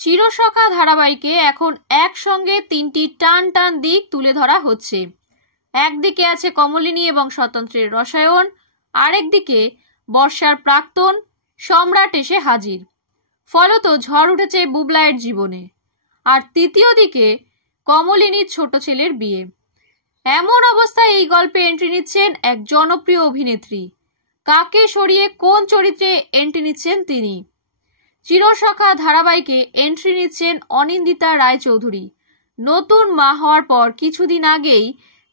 চিরসখা ধারাবাহিকে এখন একসঙ্গে তিনটি টান টান দিক তুলে ধরা হচ্ছে। একদিকে আছে কমলিনী এবং স্বতন্ত্রের রসায়ন, আরেকদিকে বর্ষার প্রাক্তন সম্রাট এসে হাজির। ফলত ঝড় উঠেছে বুবলাইয়ের জীবনে। আর তৃতীয় দিকে কমলিনীর ছোট ছেলের বিয়ে। এমন অবস্থায় এই গল্পে এন্ট্রি নিচ্ছেন এক জনপ্রিয় অভিনেত্রী। কাকে সরিয়ে কোন চরিত্রে এন্ট্রি নিচ্ছেন তিনি? চিরসখা ধারাবাহিকে এন্ট্রি নিচ্ছেন অনিন্দিতা রায়চৌধুরী। নতুন মা হওয়ার পর কিছুদিন আগেই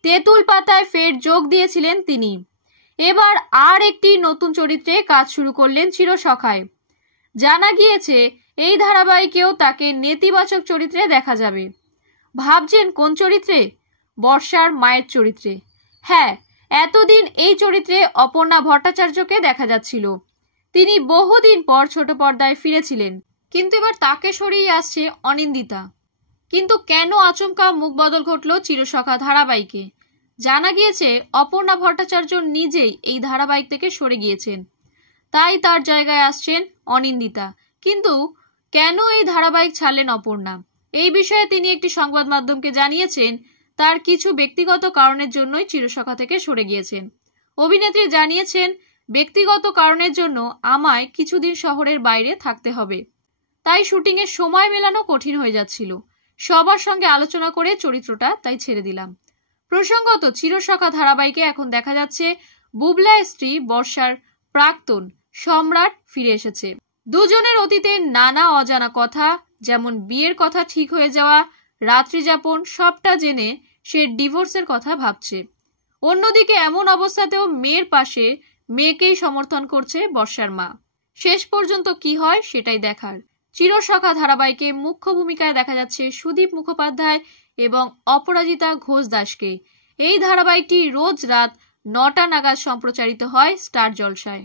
তেঁতুল পাতায় ফের যোগ দিয়েছিলেন তিনি। এবার আর একটি নতুন চরিত্রে কাজ শুরু করলেন চিরসখায়। জানা গিয়েছে এই ধারাবাহিকেও তাকে নেতিবাচক চরিত্রে দেখা যাবে। ভাবছেন কোন চরিত্রে? বর্ষার মায়ের চরিত্রে। হ্যাঁ, এতদিন এই চরিত্রে অপর্ণা ভট্টাচার্যকে দেখা যাচ্ছিল। তিনি বহুদিন পর ছোট পর্দায় ফিরেছিলেন, কিন্তু এবার তাকে সরিয়ে আসছে অনিন্দিতা। কিন্তু কেন আচমকা মুখ বদল ঘটল চিরসখা ধারাবাহিকে? জানা গিয়েছে অপর্ণা ভট্টাচার্য নিজেই এই ধারাবাহিক থেকে সরে গিয়েছেন, তাই তার জায়গায় আসছেন অনিন্দিতা। কিন্তু কেন এই ধারাবাহিক ছাড়লেন অপর্ণা? এই বিষয়ে তিনি একটি সংবাদ মাধ্যমকে জানিয়েছেন তার কিছু ব্যক্তিগত কারণের জন্যই চিরসখা থেকে সরে গিয়েছেন। অভিনেত্রী জানিয়েছেন, ব্যক্তিগত কারণের জন্য আমায় কিছুদিন শহরের বাইরে থাকতে হবে, তাই শুটিংয়ের সময় মেলানো কঠিন হয়ে যাচ্ছিল। সবার সঙ্গে আলোচনা করে চরিত্রটা তাই ছেড়ে দিলাম। প্রসঙ্গত, চিরসখা ধারাবাহিকে এখন দেখা যাচ্ছে বুবলার স্ত্রী বর্ষার প্রাক্তন সম্রাট ফিরে এসেছে। দুজনের অতীতে নানা অজানা কথা, যেমন বিয়ের কথা ঠিক হয়ে যাওয়া, রাত্রি যাপন, সবটা জেনে সে ডিভোর্সের কথা ভাবছে। অন্যদিকে এমন অবস্থাতেও মেয়ের পাশে মেয়েকেই সমর্থন করছে বর্ষার মা। শেষ পর্যন্ত কি হয় সেটাই দেখার। চিরসখা ধারাবাহিকে মুখ্য ভূমিকায় দেখা যাচ্ছে সুদীপ মুখোপাধ্যায় এবং অপরাজিতা ঘোষ দাসকে। এই ধারাবাহিকটি রোজ রাত ৯টা নাগাদ সম্প্রচারিত হয় স্টার জলসায়।